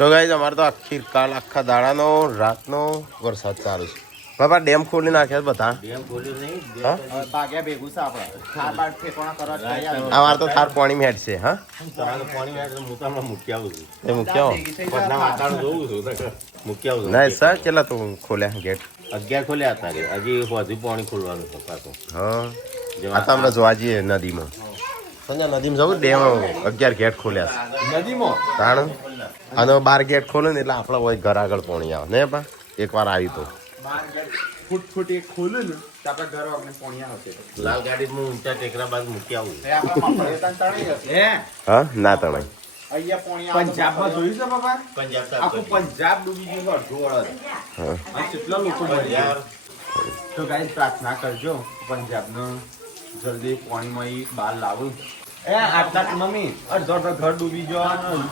તો ગાઈસ અમારે તો કાલ આખા દાડાનો રાતનો વરસાદ ચાલુ છે. બાપા ડેમ ખોલી નાખ્યા બધા. ડેમ ખોલ્યું નહીં. પાગ્યા ભેગું છે આપણે. થાર બાર ઠેકોણા કરવા તૈયાર. અમારે તો થાર પાણી મેટ છે. હા તમારે પાણી મેં હું તમને મૂકી આવું છું. એ મૂક્યો પટના વાતાવરણ જોઉં છું મૂકી આવું છું. ના સર કેટલા તું ખોલ્યા ગેટ? 11 ખોલ્યા તારે હજી પાણી ખોલવાનું છે પાછું. હા આ તો આપણે જોવા જઈએ નદીમાં. સંજય નદીમાં જવું ડેમ 11 ગેટ ખોલ્યા છે નદીમાં. તાણ અને 12 ગેટ ખોલે ને એટલે આપણે હોય ઘર આગળ પાણી આવે ને બા એકવાર આવ્યું તો ફૂટ એક ખોલ્યું ને તો આપણે ઘર વાગને પોણી આવશે. લાલ ગાડીમાં ઊંચા ટેકરા બાદ મૂકી આવું છું. એ આપણા મફળિયા તણાઈ જશે. હે હા ના તણાય અહીંયા પોણી આવે. પંજાબમાં જોયું છે બાબા? પંજાબ આખું પંજાબ ડૂબી ગયું અડધો અડધ. હા આ કેટલા લોકો મરી ગયા. તો ગાઈસ પ્રાર્થના કરજો પંજાબનો જલ્દી પાણીમાં બહાર લાવું. એ આટલા મમ્મી અડધો ઘર ડૂબી ગયો.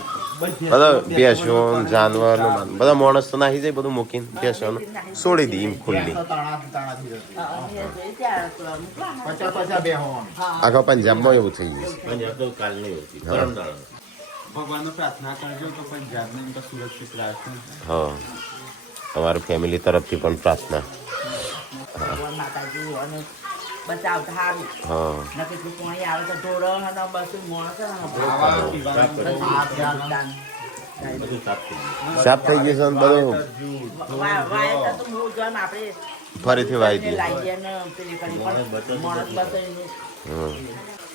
બધા બેસો જાનવર બધા માણસ તો નાહી જાય બધું મૂકીને બેસો છોડી દી એમ ખુલ્લી. આખા પંજાબમાં એવું થઈ ગયું. પંજાબ તો કાલ નહીં હોતી પરમ દાડો. ભગવાનનો પ્રાર્થના કરજો તો પંજાબને એમ તો સુરક્ષિત રાખશે. હા અમારી ફેમિલી તરફથી પણ પ્રાર્થના. બચાવ સારું હા નથી તું પાણી આવે તો ઢોરો અને બસું મોણસ બધું સાફ થઈ ગયું. સાફ થઈ ગયું છે ને બધું વાય તો હું જોમ આપણે ફરીથી વાઈ દઈએ. લાઈ દે ને પેલી કરી મોણસ બસે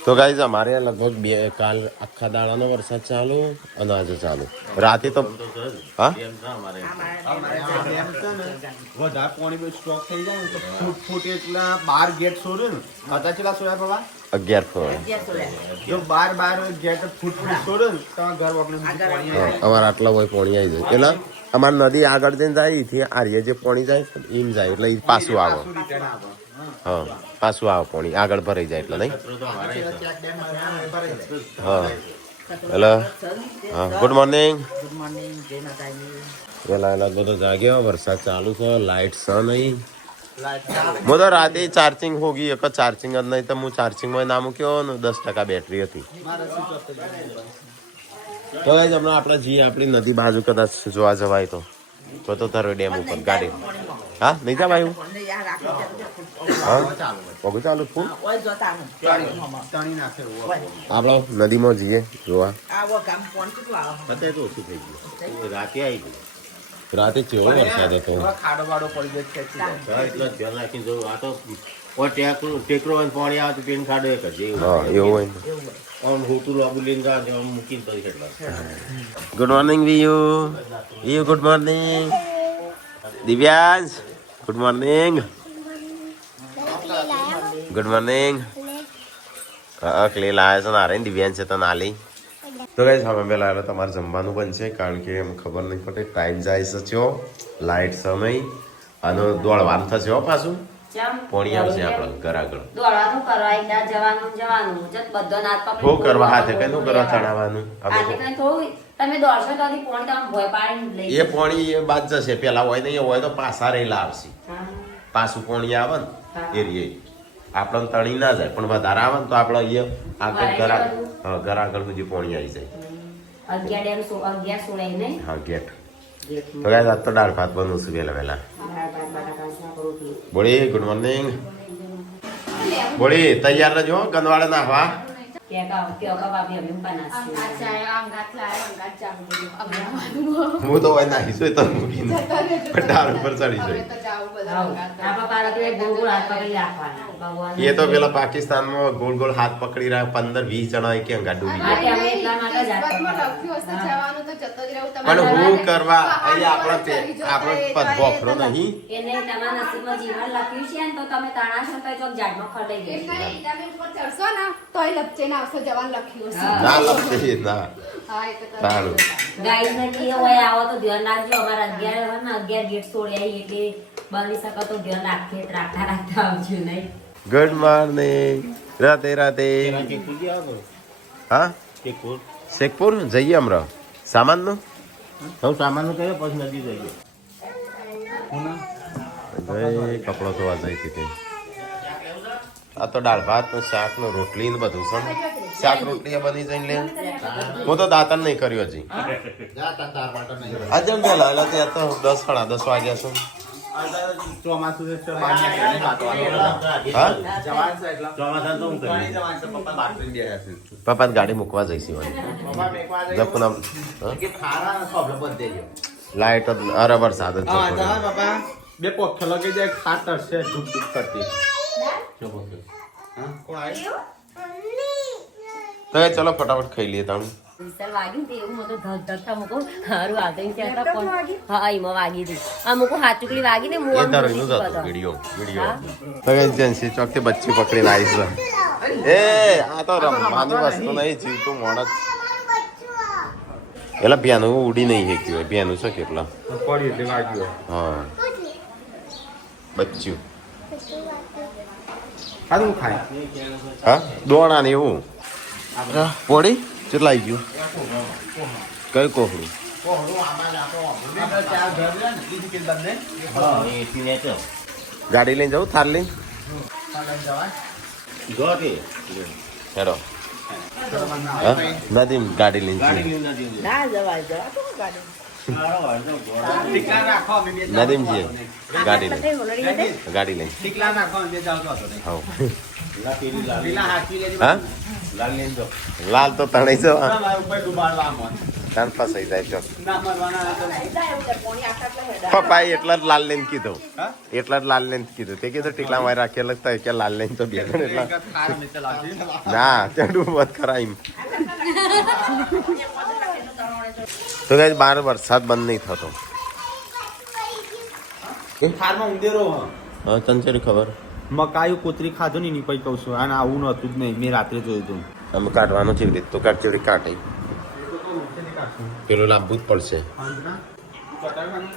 તો ગાઈઝ અમારે લગભગ કાલ આખા દાડાનો વરસાદ ચાલુ અને આજે ચાલુ રાતે તો હા ડેમ છે અમારે. વધારે પાણી સ્ટોક થઈ જાય ને તો ફૂટ એટલા 12 ગેટ છોડે ને હતા કેટલા છોડ્યા બાબા? 11 ફોન. જો 12 ગેટ ફૂટ છોડે ને તો ઘર વાપરે પાણી આવે. અમારે આટલા હોય પાણી આવી જાય એટલે અમારી નદી આગળ જઈને જાય એથી આર્ય જે પાણી જાય એમ જાય એટલે એ પાછું આવે. રિટર્ન આવે. હા પાછું આવે પાણી આગળ ભરાઈ જાય એટલે નહીં. કચરો તો અમારે જ છે. હા હેલો હા ગુડ મોર્નિંગ. ગુડ મોર્નિંગ જય માતાજી. પેલા બધો જાગ્યો વરસાદ ચાલુ છે લાઇટ છે નહીં. હું તો રાતે ચાર્જિંગ હો ગઈ એક ચાર્જિંગ જ નહીં તો હું ચાર્જિંગમાં ના મૂક્યો ને 10% બેટરી હતી. તો હમણાં આપણે જઈએ આપણી નદી બાજુ કદાચ જોવા જવાય તો તારો ડેમ ઉપર ગાડી. હા નહીં જા ભાઈ હા પગું ચાલુ ફૂલ તણી નાખે આપણો નદીમાં જઈએ જોવા. આવો ગામ કોણ કેટલું આવે અત્યારે તો ઓછું થઈ ગયું. રાતે આવી ગયું. રાતે ચેવો વરસાદ હતો. ખાડો વાડો પડી જાય છે. એટલો જ ધ્યાન રાખીને જોવું. આ તો ટેકરો અને પાણી આવે તો પેન ખાડો એક જ હા એવું હોય ને. આમ હોતું લાબુ લઈને જાય આમ મૂકીને કરી કેટલા. ગુડ મોર્નિંગ વિયુ good morning. Divyansh good morning. Good morning. હા ક્લે લાયા છે નારે દિવ્યાંશ છે તો ના લઈ. તો ગાઈસ હવે પેલા એટલે તમારે જમવાનું બનશે કારણ કે એમ ખબર નહીં પડે ટાઈમ જાય છે ચો લાઇટ સમય અને દોડવાનું થશે હો પાછું પોણી આવશે આપણે ઘર આગળ. દોડવાનું કરવા એકદા જવાનું જત બધો નાત પકડી શું કરવા હાથે કઈ શું કરવા ચડાવવાનું આજે કઈ થોડું તમે દોડશો તો પોણી તમે ભોય પાડીને લઈ એ પોણી એ બાદ જશે પેલા હોય નહીં હોય તો પાછા રહેલા આવશે. પાછું પોણી આવે ને એ રે આપણને તણી ના જાય પણ વધારે આવે ને તો આપણે અહીંયા આગળ ઘર આગળ સુધી પોણી આવી જાય. 11 સોળાય નહીં હા ગેટ. તો ગાઈસ આજ તો દાળ ભાત બનવું છું વહેલા બોળી ગુડ મોર્નિંગ. બોળી તૈયાર રહેજો ગંદવાડે નાખવા. હું તો હોય નાખી જોઈ તમે મૂકીને ડાળ ઉપર ચડી જોઈ. એ તો પેલા પાકિસ્તાનમાં ગોળ ગોળ હાથ પકડી રહ્યા 15-20 જણા કે અંગા ડૂબી ગયા. પણ હું કરવા અહીંયા આપણો પદ ભોખરો નહીં. એને તમારા નસીબમાં જીવન લખ્યું છે ને તો તમે તાણા છો તો ચોક ઝાડમાં ખડાઈ ના લપસે ના સારું. ગાઈસ ને કે હોય આવો તો ધ્યાન રાખજો. અમારા 11 ગેટ છોડ્યા એટલે બની શકો તો ધ્યાન રાખતા આવજો નહીં. Good morning. રાતે ચેકપુર ગયા હા ચેકપુર શેખપુર જઈએ હમણાં સામાન નું સૌ સામાન કર્યો પછી નદી જઈએ. કપડો ધોવા જઈ હતી. આ તો દાળ ભાત શાક નું રોટલી ને બધું છે. શાક રોટલી બની જઈને લે હું તો દાંતણ નહીં કર્યું હજી આજે પેલા એટલે ત્યાં તો 10 સાડા 10 વાગ્યા છે ચોમાસું છે બહાર નીકળીને વાતવાનું. હા જવાનું છે એટલે ચોમાસા તો હું પાણી કરી જવાનું છે, પપ્પા બાટલી બેહ્યા છે. પપ્પા ગાડી મૂકવા જઈશી પપ્પા મેકવા જઈએ. જપુના કે ખારા ને ખબર બધે જો. લાઈટ અરે વરસાદ જ હા, જતો જા રહ્યો. પપ્પા. બે પોખે લગી જાય ખાતર છે ધૂપ ધૂપ કરતી. હા, કોણ આવ્યું? તો એ ચલો ફટાફટ ખાઈ લઈએ તમે વિશાલ વાગ્યું તે એવું મોટું ધક ધક થા મૂકો હારું આવતો એમ કહેતા પણ હા એમાં વાગી હતી આ મૂકો હાથ ચુકડી વાગી ને હું એ આમ તારો જોઈ એનું હતી જ હતું બધા. વિડીયો તો એજન્સી ચોકથી બચ્ચી પકડીને આવીશ એ આ તો રમવાની વસ્તુ નહીં જીવતું મોણસ એટલે ભ્યાનું ઉડી નહીં શક્યું હોય ભ્યાનું છે કેટલા પડી એટલે વાગ્યું. હા બચ્ચું સારું ખાય. હા દોણા ને એવું પોડી કેટલા આવી ગયું કઈ કોહડું આપણે ચાર ઘર છે ને, ઈ જ કે બંને. હા એસી ને તો ગાડી લઈને જવું થાર લઈને પાટણ જવાય. જો કે હેડો ચલો, મને ના હા આવે. નદીમ ગાડી લઈને ગાડી જઈએ. લઈને નથી જવું. ના જવાય જવા તો ગાડી સારો હોય તો ઘોડા. ટીકલા નાખો, અમે બે જાવ નદીમ તો છે વાંધો નહીં. ગાડી લઈને નહીં, ગાડી લઈને ટીકલા નાખો, અમે બે જાવ તો વાંધો નહીં. હા લા પેલી લાલ લીલા હાચવી લેજો. હા લાલ લઈને જો લાલ તો તણાઈ જવા ના, મારા ઉપર ડુબાડવા આમ હોય. કાન ફસાઈ જાય તો ના મરવાના તો. પપ્પાએ એટલા જ લાલ લઈને કીધું હા? એટલા જ લાલ લઈને કીધું તે કીધું ટીકલા મારે રાખેલા હતા કે લાલ લઈને તો બે જણ એટલા એક ખારા મિત્ર લાવજો. ના ત્યાં ડૂબત ખરા એમ તો કઈ બાર વરસાદ બંધ નહીં થતો ખારમાં ઉંદેરો હ. હા તને છે ખબર મકાયું કૂતરી ખાધું ને એની પછી કહું છું અને આવું નહોતું જ નહીં મેં રાત્રે જોયું હતું. અમે કાઢવાનું છે રીત તો કાઢચેવડી કાઢે પેલું લાવવું જ પડશે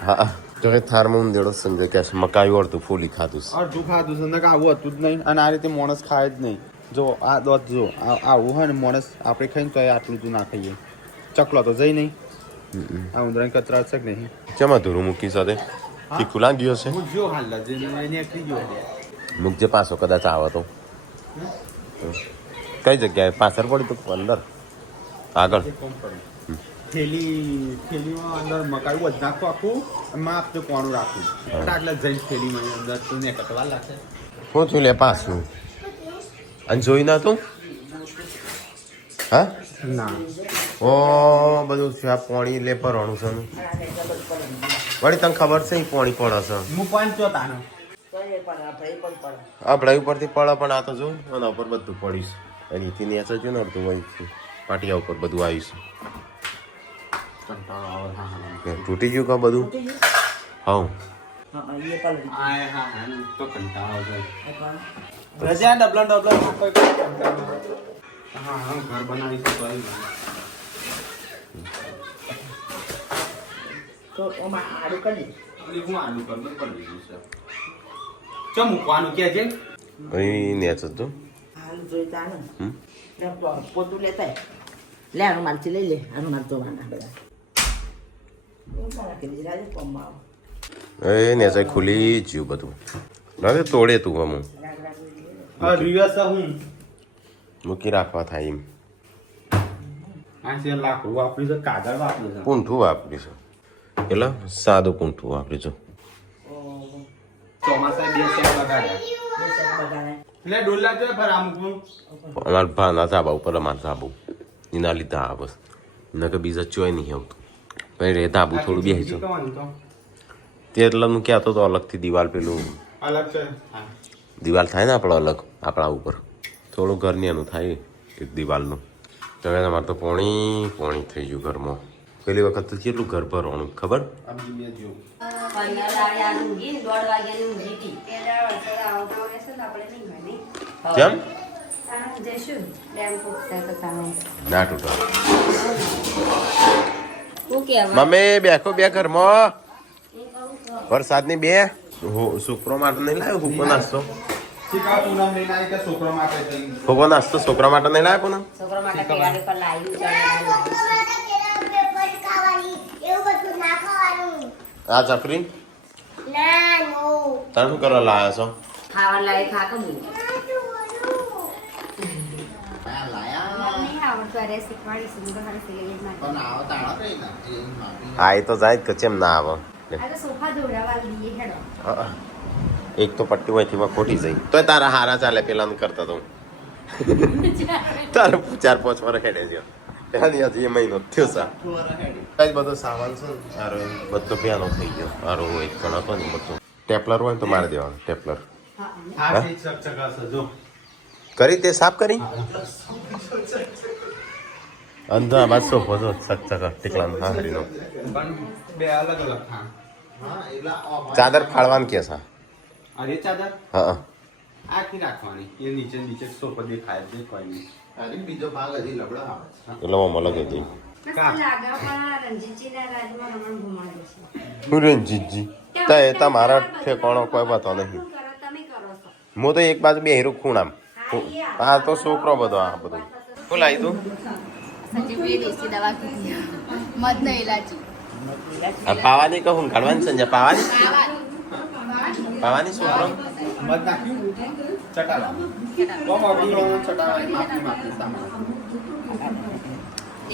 હા તો કે થારમાં ઊંધેડો સંજય કે મકાઈ અડધું ફૂલી ખાધું છે અડધું ખાધું છે ને કે આવું હતું જ નહીં અને આ રીતે માણસ ખાય જ નહીં. જો આ દોત જો આવું હોય ને માણસ આપણે ખાઈને તો આટલું જ ના ખાઈએ. ચકલો તો જઈ નહીં. આ ઉંદરાની કતરાટ છે કે નહીં? ચેમાં ધૂરું મૂકી સાથે તીખું લાગ્યું હશે હું જો હાલ એને એકલી જો મૂકજે પાછો કદાચ આવે તો કઈ જગ્યાએ પાછળ પડી તો અંદર આગળ થેલીમાં અંદર મકાઈ જ નાખું આખું અને માં આપણે કોણું રાખું એટલે જઈને થેલીમાં અંદર તું ને કટવા લાગશે. શું થયું લે પાછું અને જોઈ ના તું હા ના ઓ બધું છે આ પોણી લે પરવાનું છે વળી તને ખબર છે ઈ પોણી પડે છે હું પાંચ તાનો આપણા ઉપરથી પડે પણ આ તો જો આના ઉપર બધું પડીશ અને એથી નેચે જો ને અડધું વહી પાટિયા ઉપર બધું આવીશું તૂટી ગયું કા બધું હા તો કંટાળો રજા ડબલા હા ઘર બનાવીશું તો ઓમાં આડું કરી હું આલુ કર કરી દીધું છે. ચો મૂકવાનું કે છે અહીં નેચે તો હાલ જોઈ તાને હમ? પોતું લેતા લે આનું મારથી લઈ લે આનું માર જોવાના બધા એ નેચે ખુલી જ્યું બધું ના તોડે તું અમુક રિવર્સ હું મૂકી રાખવા થાય એમ આ છે લાકડું વાપરી છે કાગળ વાપરી છે પૂંઠું વાપરીશું એટલે સાદું પૂંઠું વાપરીશું ચોમાસા બે સેટ લગાડ્યા એટલે ડોલા જો પર અમુક અમારા ભાના ધાબા ઉપર અમારા ધાબુ એના લીધે આ બસ એના કે બીજા ચોય નહીં આવતું પછી એ ધાબુ થોડું બેસીશું તે એટલે હું કહેતો તો અલગથી દિવાલ પેલું અલગ છે હા દિવાલ થાય ને આપણો અલગ આપણા ઉપર થોડું ઘરની એનું થાય એક દિવાલનું તો હવે તમારે તો પોણી થઈ ગયું ઘરમાં પેલી વખત તો કેટલું ઘર ભરવાનું ખબર અમજી મેં જો 15 વાગે આ ઊંઘી ને 1:30 વાગ્યાની ઊંઘી હતી. કેમ જઈશું ડેમ ફૂટતા તો તમે ના તૂટો શું કહેવા મમ્મી બેઠો બે ઘરમાં વરસાદની બે છોકરો માટે નહીં લાવ્યો હુકો નાસ્તો શીખા પૂનમ લઈને આવી કે છોકરો માટે જઈ હુકો નાસ્તો છોકરા માટે નહીં લાવ્યો પૂનમ છોકરા માટે કેળા પેપર લાવ્યું છે આ ચકરી તને શું કરવા લાવ્યા છો ખાવા લાયક ખા કબૂ ઘરે શીખવાડીશું હું તો ઘરે સિલાઈ માટે પણ આવો તાળા કઈ ના એ માપી આ એ તો જાય જ કે કેમ ના આવે આ તો સોફા દોડાવા લઈએ હેડો હા. એક તો પટ્ટી હોયથી માં ખોટી જઈ તોય તારા હારા ચાલે પેલા કરતા તો તારે 4-5 વર્ષ હેડે છે પેલાની હજી એ મહિનો થયો સા કઈ બધો સામાન છે ને, હારો બધો પેલો થઈ ગયો હારો હોય પણ હતો ને બધું ટેપલર હોય ને તો મારે દેવાનું ટેપલર હા ઠીક ચકચકાશે જો કરી તે સાફ કરી અંદર આ બાદ સોફો જો ચકચક ટીકલાનો હા હરીનો પણ બે અલગ અલગ હા હા એટલા ચાદર ફાળવાનું કે છે અરે ચાદર હા આખી રાખવાની એ નીચે નીચે સોફા દેખાય છે કોઈ નહીં અરે બીજો ભાગ હજી લબડો આવે છે એટલે હું અલગ હતી મસ્ત લાગે પણ રણજીતજીના રાજમાં રમણ ઘુમાડે છે હું રંજીતજી તો એ તમારા ઠેકાણો કોઈ બતો નહીં શું કરો તમે કરો છો હું તો એક બાજુ બેહરું ખૂણામ આ તો છોકરો બધો આ બધું શું લાવી તું સંજીવભાઈ દેશી દવા કીધી મધ નહીં ઇલાજી આ પાવાની કહું કાઢવાની સંજય પાવાની પાવાની છોકરો મત નાખ્યું ચટાલા ચટાલા માપી સામાન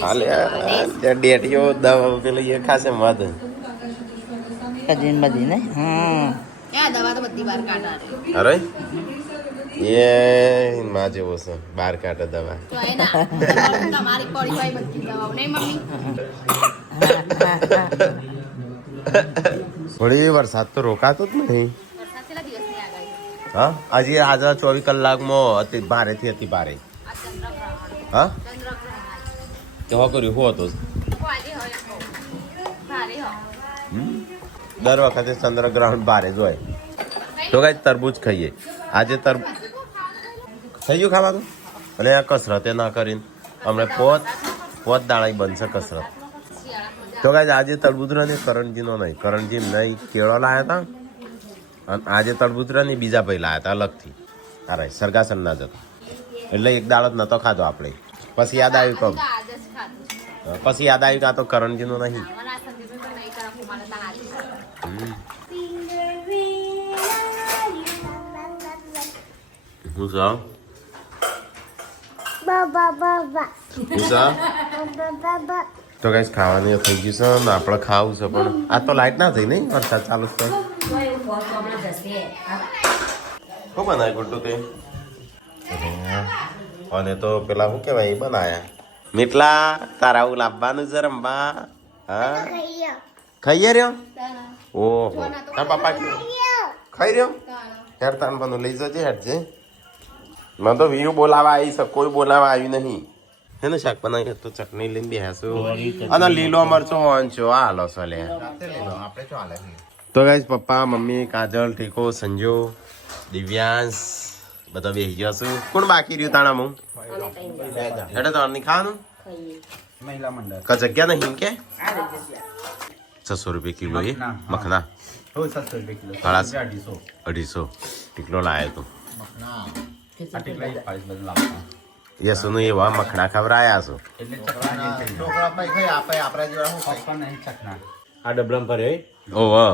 હાલે ત્યાં ડેટીઓ દવા પેલી એ ખાસે મધ કદીન બધી ને હા આ દવા તો બધી બહાર કાઢા અરે એ માં જેવો છે બાર કાઢે દવા તો એ ના તમારી પડી હોય બધી દવાઓ નહીં મમ્મી થોડી વરસાદ તો રોકાતો જ નહીં વરસાદ છેલ્લા દિવસની આગાહી હા આજે 24 કલાકમાં અતિ ભારેથી અતિ ભારે આ ચંદ્રગ્રહણ હા ચંદ્રગ્રહણ તો કર્યું હો તો આજે હોય ભારે હો દર વખતે ચંદ્રગ્રહણ ભારે જ હોય તો કઈ તરબૂચ ખાઈએ આજે તરબૂચ થઈ ગયું ખાવાનું અને આ કસરત એ ના કરીને હમણાં પોત દાડા બનશે કસરત તો કઈ આજે તરબૂચરા ને કરણજીનો નહીં કરણજી નહીં કેળો લાયા હતા અને આજે તરબૂચરા ને બીજા ભાઈ લાયા હતા અલગથી અરે સરગાસન ના જતો એટલે એક દાડો જ નતો ખાધો આપણે પછી યાદ આવ્યું કહું આજ જ ખાધું પછી યાદ આવ્યું કે આ તો કરણજીનો નહીં મને આ સંદીપભાઈ નહીં કરા હું મારે તાર આજે હું સા હું સા તો કઈ ખાવાની થઈ ગયું છે ને આપણે ખાવું છે પણ આ તો લાઈટ ના થઈ નહીં વરસાદ ચાલુ જ થાય તો એવું બહુ પ્રોબ્લેમ જશે શું બનાય ગુડ્ડુ તે અને તો પેલા શું કહેવાય એ બનાયા મીઠલા તારા આવું લાવવાનું છે રંબા હા ખાઈએ રહ્યો ઓહો તાર પપ્પા ખાઈ રહ્યો હેર તાન બનું લઈ જજે હેઠજે મને તો વ્યૂ બોલાવા આવી છે કોઈ બોલાવા આવ્યું નહીં હેને શાક બનાવી તો ચટણી લઈને બેસો અને લીલો મરચો વાંચો આ હાલો સલે આપણે ચાલે તો ગાઈસ પપ્પા મમ્મી કાજલ ઠીકો સંજો દિવ્યાંશ બધા બેસી ગયા છું કોણ બાકી રહ્યું તાણા હું એટલે તો નહીં ખાવાનું મહિલા મંડળ કા જગ્યા નહીં કે 600 રૂપિયા કિલો એ મખના હો 700 રૂપિયા કિલો સાડા 250 250 ટીકલો લાયો તો આ ટીકલા 40 બધું લાવતા યસુનું એવા મખણા ખવડાયા છો એટલે છોકરા ભાઈ ખાઈ આપણે આપણા જેવા હું પપ્પા નહીં ચકના આ ડબલામાં ભરે ઓહો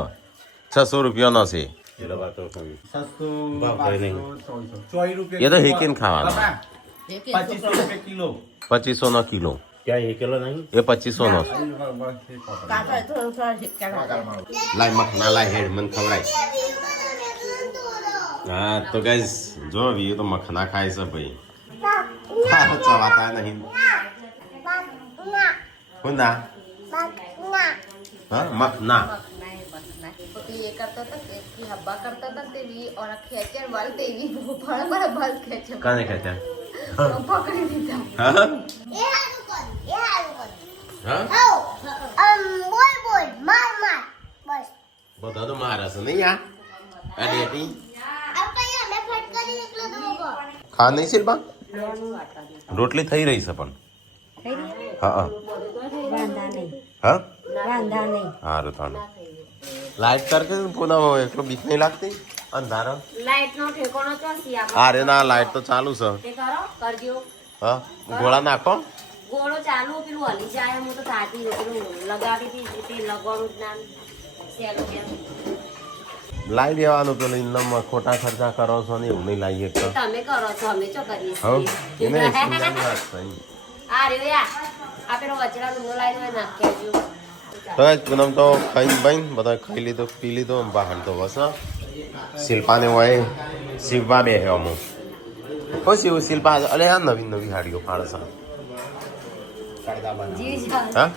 600 રૂપિયાનો છે સસ્તો ભાવ કઈ નહીં. 24 રૂપિયા એ તો હેકીને ખાવાનો બાપા, 25 રૂપિયા કિલો 2500 નો કિલો ક્યાં એક કિલો નહીં એ 2500 નો કાકા થોડું થોડું લાય મખના લાય હેડ મને ખવડાય હા તો ગાઈસ જો વી તો મખના ખાય છે ભાઈ ચવાતા નહીં હુંદા હા મખના ये करता था कि हब्बा करता था तेरी और खेचर वाल तेरी वो बड़ा बड़ा बाल खेचर કાને ખાતા पकड़ी देता હા હા બધા તો મારા છે નહીં આ ડેટી ખા નહીં શિલ્પા રોટલી થઈ રહી છે પણ હા હા વાંધા નહીં હા વાંધા નહીં સારું તાનું લાઈટ કરકે પુનઃ એટલું બીક નહીં લાગતી અંધારો લાઈટ નો ઠેકાણો ચોસી અરે ના લાઈટ તો ચાલુ છે તે કરો કરજો હા ગોળા નાખો ગોળો ચાલુ પેલું હલી જાય હું તો થાતી પેલું લગાવી હતી તે લગાડું જ ના સેલો કેમ લાવી દેવાનું પેલું ઇન્દમમાં ખોટા ખર્ચા કરો છો ને એવું નહીં લાવીએ તો તમે કરો છો અમે ચો કરીએ હા છીએ એને સુંદર લાગશે આ રે આ પેલો વચડા ડુંગો લાવીને નાખી આવજો. તો guys, પૂનમ તો ખાઈ બાઈ બધા ખાઈ લીધો પી લીધો બહાર તો બસ હા. શિલ્પાને હોય શિવબા બે હે અમુક ઓ શિલ્પા અલે આ નવી નવી હાડીઓ ફાળે છે પડદા બનાવો જીવ જા. હા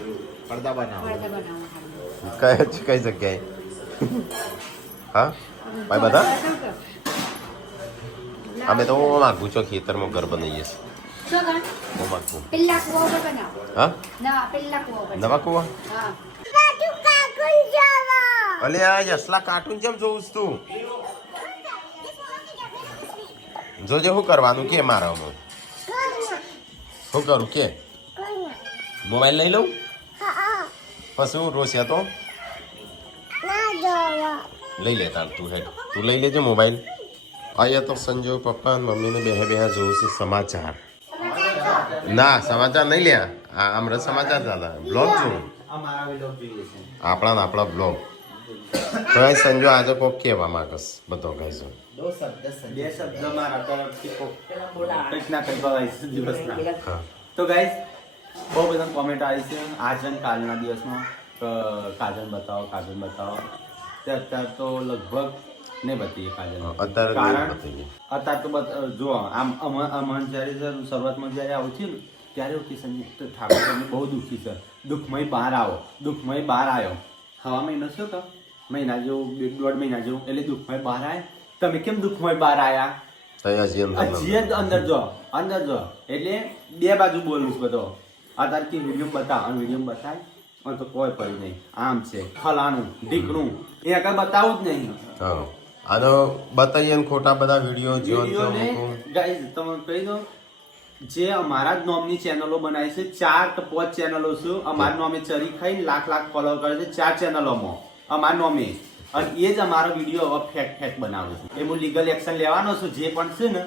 પડદા બનાવો પડદા બનાવો. કઈ જગ્યાએ હા ભાઈ બધા અમે તો માગું છો ખેતરમાં ઘર બનાવીએ છીએ શું કર બહુ માગું પેલા કુવા ઉપર બનાવો હા ના પેલા કુવા ઉપર નવા કુવા હા અલે આ યસલા કાર્ટૂન કેમ જોઉં છું તું જોજે શું કરવાનું કે મારા હું શું કરું કે મોબાઈલ લઈ લઉં પછી હું રોસ્યા તો લઈ લે તાર તું હેડ તું લઈ લેજે મોબાઈલ અહીંયા તો સંજુ પપ્પા અને મમ્મીને બે જોઉં છે સમાચાર ના સમાચાર નહીં લ્યા આમરે સમાચાર ચાલે બ્લોગ છું અમારા વિલોગ જોઈએ છે આપણા બ્લોગ તો એ સંજુ આજે કોક કહેવા માંગસ બધો કહીશું બે શબ્દ મારા તરફથી કંઈક ના કંઈક બોલાવીશ દિવસના હા તો ગાઈસ બહુ બધા કોમેન્ટ આવી છે આજ અને કાલના દિવસમાં કાજલ બતાવો તે અત્યારે તો લગભગ નહીં બતાવીએ કાજલ અત્યારે કારણ નહીં બતાવીએ. અત્યારે તો જો આમ અમન જ્યારે શરૂઆતમાં જ્યારે આવું છે ને ત્યારે એવું કે સંજીત ઠાકોર તમે બહુ દુઃખી છે દુઃખમય બહાર આવ્યો હવા મહિનો શું તો મહિના જેવું 1.5 મહિના જેવું એટલે દુઃખમય બહાર આવ્યા તમે કેમ દુઃખમય બહાર આવ્યા તઈ હજી અંદર હજી અંદર જો એટલે બે બાજુ બોલું છું બધો અત્યારે વિડીયો બતાવ અને વિડીયો બતાય અને તો કોઈ પડી નહીં આમ છે ફલાણું ઢીકણું એ આગળ બતાવું જ નહીં હા આનો બતાવીએ ને ખોટા બધા વિડીયો વિડીયોને ગાઈઝ તમે કહી દો જે અમારા જ નોમની ચેનલો બનાવી છે 4 કે 5 ચેનલો છે અમારા નોમે ચરી ખાઈને લાખ ફોલો કરે છે 4 ચેનલોમાં અમારા નોમે અને એ જ અમારો વિડીયો હવે ફેક બનાવે છે એ હું લીગલ એક્શન લેવાનો છું જે પણ છે ને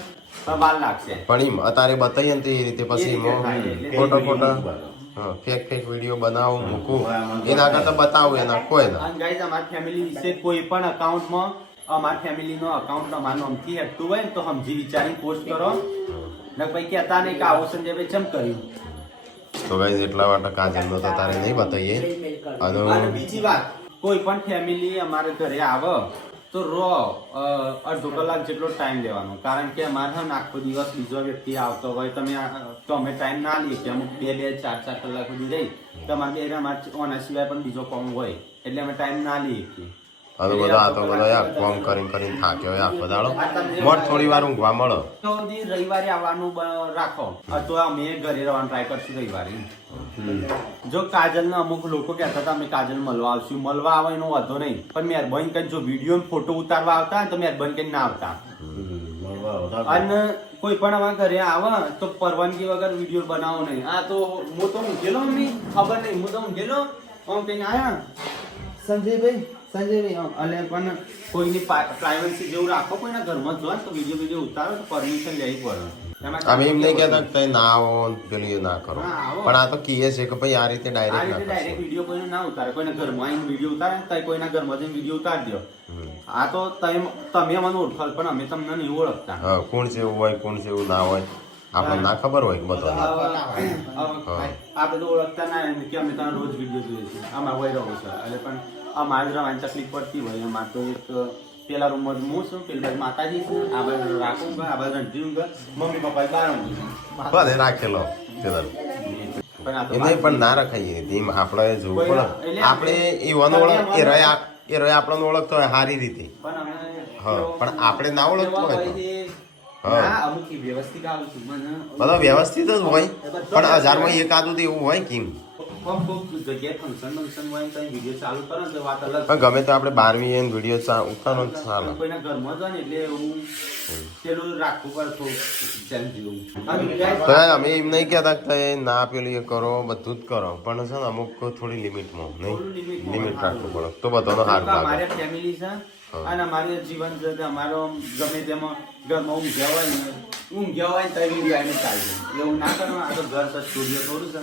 પણ વાર લાગશે પણ એમ અત્યારે બતાવીએ ને તે રીતે પછી ખોટા હા ફેક વિડીયો બનાવું મૂકું એના કરતા બતાવું એના કોઈ ના અને ગાઈઝ અમારી ફેમિલી વિશે કોઈ પણ અકાઉન્ટમાં અમારા ફેમિલીનો અકાઉન્ટ અમારા નામથી હેઠતું હોય ને તો સમજી વિચારીને પોસ્ટ કરો ને પછી કહેતા નહીં કે આવું સંજયભાઈ ચમ કર્યું તો ગાઈઝ એટલા માટે કાજલનો તો તારે નહીં બતાવીએ અને બીજી વાત કોઈ પણ ફેમિલી અમારે ઘરે આવે તો અડધો કલાક જેટલો ટાઈમ લેવાનો કારણ કે અમારે આખો દિવસ બીજો વ્યક્તિ આવતો હોય તમે ટાઈમ ના લઈએ કે અમુક 2-4 કલાક સુધી રહી તમારે ઓના સિવાય પણ બીજો કામ હોય એટલે અમે ટાઈમ ના લઈએ અને બધો આ તો બધો યાર કોમ કરીને થાક્યો હોય આખો દાડો મોટ થોડી વાર ઊંઘવા મળો તો રવિવારે આવવાનું રાખો અથવા અમે ઘરે રહેવાનું ટ્રાય કરશું રવિવારે જો કાજલ ના અમુક લોકો કહેતા હતા અમે કાજલ મળવા આવશું મળવા આવે એનો વાંધો નહીં પણ મહેરબાની કરીને જો વિડીયો ફોટો ઉતારવા આવતા તો મહેરબાની કરીને ના આવતા અને કોઈ પણ અમારા ઘરે આવે તો પરવાનગી વગર વિડીયો બનાવો નહીં આ તો હું તો ઊંઘેલો મમ્મી ખબર નહીં હું તો ઊંઘેલો આમ કઈને આયા સંજયભાઈ અને પણ કોઈની પ્રાઇવસી જેવું રાખો કોઈના ઘરમાં જો તો વિડીયો ઉતારો તો પરમિશન લેવી પડે અમે એમ નહીં કહેતા કે ના આવો પેલું ના કરો પણ આ તો કહીએ છે કે ભાઈ આ રીતે ડાયરેક્ટ વિડીયો કોઈને ના ઉતારે કોઈના ઘરમાં આવીને વિડીયો ઉતારે તો કોઈના ઘરમાં જઈને વિડીયો ઉતારી દો આ તો તમે મને ઓળખાલ પણ અમે તમને નહીં ઓળખતા હા કોણ છે એવું હોય કોણ છે એવું ના હોય આપણે ના ખબર હોય કે બધો આપણે તો ઓળખતા ના કે અમે ત્યાં રોજ વિડીયો જોઈએ છીએ આમાં વહી રહું છે એટલે પણ અમારે રવાની તકલીફ પડતી હોય અમારે તો એક પેલા રૂમમાં હું છું પેલી બાજુ માતાજી છે આ બાજુ રાખું આ બાજુ રણજી મમ્મી પપ્પા બહાર બધે રાખેલો એને પણ ના રખાઈએ એમ આપણે જોવું પડે આપણે એવાનો ઓળખ એ રહ્યા આપણને ઓળખતો હોય સારી રીતે હા પણ આપણે ના ઓળખતો હોય બધા વ્યવસ્થિત જ હોય પણ 1000માં એકાદું એવું હોય કેમ ગમે તો આપણે 12મી વિડીયો ઉતારો ચાલે કોઈના ઘરમાં જાય ને એટલે હું પેલું રાખવું પડે તો અમે એમ નહીં કહેતા કે ના પેલું એ કરો બધું જ કરો પણ છે ને અમુક થોડી લિમિટમાં નહીં લિમિટ રાખવું પડે તો બધાનો હાથ લાગે મારી ફેમિલી છે અને અમારું જીવન છે અમારો ગમે તેમાં ઘરમાં ઊંઘ્યા હોય ને તો વિડીયો આવીને ચાલે એવું ના કરો આ તો ઘર છે સ્ટુડિયો થોડું છે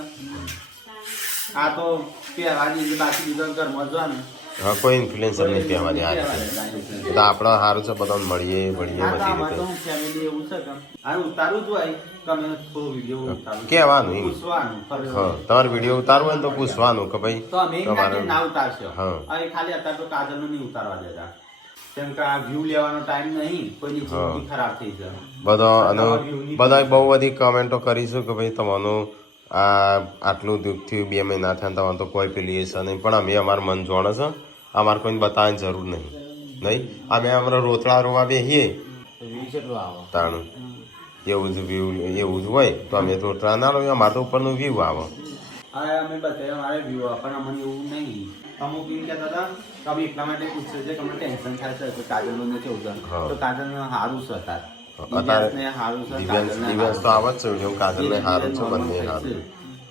આ તો પહેલાની બાકી બીજા ઘરમાં જો ને હા કોઈ ઇન્ફ્લુએન્સર નહીં કહેવાની આ રીતે એ તો આપણે સારું છે બધાને મળીએ બધી રીતે ફેમિલી એવું છે કે આ ઉતારું જ હોય તમે થોડો વિડીયો ઉતારું કહેવાનું એમ. પૂછવાનું હા તમારે વિડીયો ઉતારવો હોય ને તો પૂછવાનું કે ભાઈ તો અમે એમ તમારે ના ઉતારશો હા. હવે ખાલી અત્યારે તો કાજલનું નહીં ઉતારવા દેતા કેમ કે આ વ્યૂ લેવાનો ટાઈમ નહીં કોઈની જિંદગી ખરાબ થઈ જાય બધા અને બધા બહુ બધી કમેન્ટો કરીશું કે ભાઈ તમારું આ આટલું દુઃખ થયું 2 મહિના થયા તમારે તો કોઈ પેલી એ છે નહીં પણ અમે અમારું મન જોણે છે અમારે કોઈને બતાવવાની જરૂર નહીં અમે અમારા રોતડા રોવા બેસીએ તાણું એવું જ વ્યૂ એવું જ હોય તો અમે રોતડા ના રોઈએ અમારે તો ઉપરનું વ્યૂ આવે હવે અમે બતાવ્યા અમારે વ્યૂ પણ અમને એવું નહીં અમુક એમ કહેતા હતા કે અમે એટલા માટે પૂછશે છે કે અમને ટેન્શન થાય છે કે કાજલનું ને કેવું હા. તો કાજલને સારું છે અત્યારે અત્યારે દિવ્યાંશને સારું છે દિવ્યાંશ કાજલને દિવ્યાંશ તો આવે જ છે વિડીયો કાજલને સારું છે બંને સારું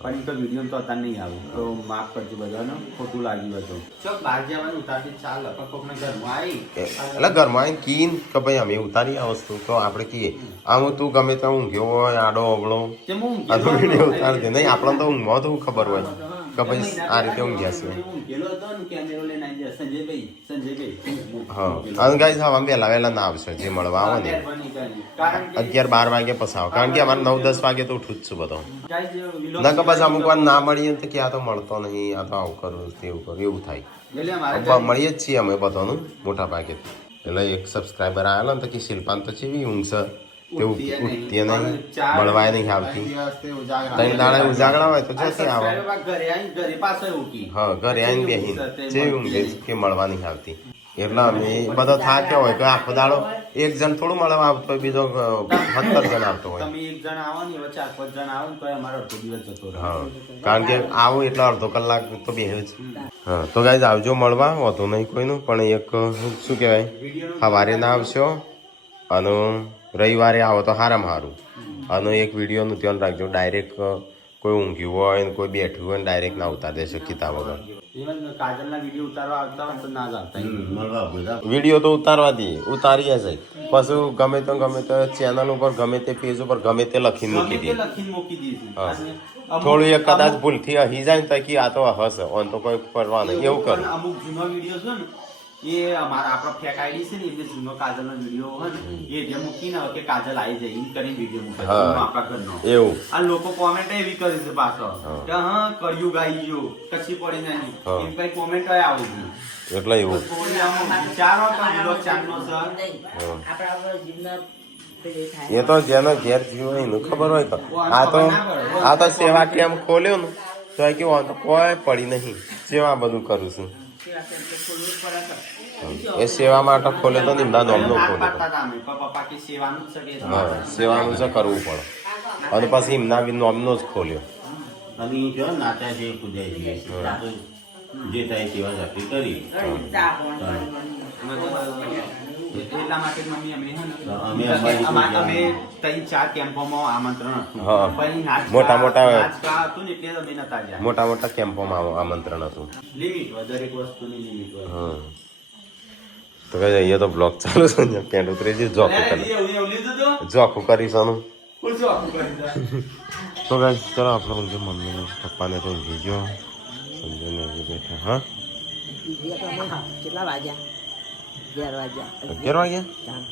પણ એ તો વિડીયો તો અત્યારે નહીં આવ્યું તો માફ કરજો બધાને ખોટું લાગ્યું હતું ચો બહાર જવાનું ઉતારતી ચાલ પણ કોકને ઘરમાં આવી એટલે ઘરમાં આવીને કીન કે ભાઈ અમે ઉતારી આ વસ્તુ તો આપણે કહીએ આમ તું ગમે ત્યાં ઊંઘ્યો હોય આડો અવળો કે હું આ તો વિડીયો ઉતારી દે નહીં આપણને તો ઊંઘમાં તો ખબર હોય કે ભાઈ આ રીતે ઊંઘ્યા છે ઊંઘેલો હતો ને કેમેરો લઈને આવી જાય સંજયભાઈ હા અને ગાઈસ હા અમે વહેલા ના આવશે જે મળવા આવે ને મહેરબાની કરી. કારણ કે 11-12 વાગે પછી આવો કારણ કે અમારે 9-10 વાગે તો ઉઠું જ છું બધો guys, vlog ના કે પછી અમુક વાર ના મળીએ ને તો કે આ તો મળતો નહીં આ તો આવું કરું તેવું કરું એવું થાય એટલે અમારે પણ મળીએ જ છીએ અમે બધાનું મોટા ભાગે એટલે એક સબસ્ક્રાઈબર આવેલો ને તો કે શિલ્પાન તો ચેવી ઊંઘ છે તે ઉઠતી નહીં મળવાય નહીં આવતી ત્રણ દાડા ઉજાગરા હોય તો જોતી આવે ઘરે આવીને ઘરે પાછળ ઉઠી હા ઘરે આવીને બેસીને જેવી ઊંઘે છે કે મળવા નહીં આવતી એટલે અમે બધા થાક્યા હોય કે આખો દાડો એક જણ થોડું મળવા આવતો હોય બીજો 17 જણ આવતો હોય તમે એક જણ આવો ને એવા 4-5 જણ આવો ને તો અમારો અડધો દિવસ જતો રહે. હા કારણ કે આવું એટલે અડધો કલાક તો બેસે જ હા તો ગાઈઝ આવજો મળવા હોતો નહીં કોઈનું પણ એક શું કહેવાય સવારે ના આવશો અને રવિવારે આવો તો સારામાં સારું અને એક વિડીયોનું ધ્યાન રાખજો ડાયરેક્ટ કોઈ ઊંઘ્યું હોય ને કોઈ બેઠું હોય ને ડાયરેક્ટ ના ઉતાર દેશો કીધા વગર Even કાજલના વિડીયો ઉતારવા આવતા હોય તો ના જ આવતા. વિડીયો તો ઉતારવા દઈએ ઉતારીએ છે પછી ગમે તો ચેનલ ઉપર ગમે તે પેજ ઉપર ગમે તે લખીને મૂકી ગમે તે દઈએ લખીને મૂકી દીધી. હા. અને અમુક- થોડું એક કદાચ ભૂલથી હી જાય ને તો કે આ તો હશે ઓન તો કોઈ પરવા નહીં એવું કરું અમુક જૂનો વિડીયો છે ને એ અમારા આપણા ફેક આઈડી છે ને એટલે જૂનો કાજલનો વિડીયો હોય ને એ જે મૂકીને હવે કે કાજલ આવી જાય એમ કરીને વિડીયો મૂકે હા. જૂનો આપણા ઘરનો. એવું આ લોકો કોમેન્ટ એવી કરી છે પાછો કે હા કર્યું ગાઈ ગયો કશી પડી નહીં હા. એમ કઈ કોમેન્ટ આવે છે એટલે એવું થોડી આમ વિચારો તો વિડીયો ચાલનો છે આપણા જીવના પેલી થાય એ તો જેનો ઘેર જીવ હોય એનું ખબર હોય તો આ તો સેવા કેમ ખોલ્યો ને તો એ કેવું તો કોઈ પડી નહીં સેવા બધું કરું છું એ સેવા માટે ખોલે તો નિમના નોમનો ના ખોલે પાડતા હતા અમે, પણ પપ્પા કે સેવાનું જ છે કે હા સેવાનું છે કરવું પડે અને પછી એમના બી નોમનો જ ખોલ્યો અને ઈ જો નાતા જે કુદાય છે જે થાય સેવા જાતિ કરી એટલા માટે જ મમ્મી અમે હે ને, અમે અમારી અમે 3-4 કેમ્પોમાં આમંત્રણ હતું હા. પણ નાચકા- મોટા નાચકા હતું ને એટલે અમે નતા ગયા. મોટા કેમ્પોમાં આમંત્રણ હતું લિમિટ હોય, દરેક વસ્તુની લિમિટ હોય. હા તો કઈ અહીંયા તો બ્લોક ચાલુ છે ને પેન્ટ ઉતરી જઈ જોખું કરી એવું લીધું તું? જોખું કરીશ આનું હું શું આખું કરી દઉં? તો ગાઈસ ચલો આપણે ઊંઘે મમ્મી પપ્પાને તો ઊંઘી ગયો સંજયને હજી બેઠા હા કેટલા વાગ્યા 11 વાગ્યા 11 વાગ્યા ચાલ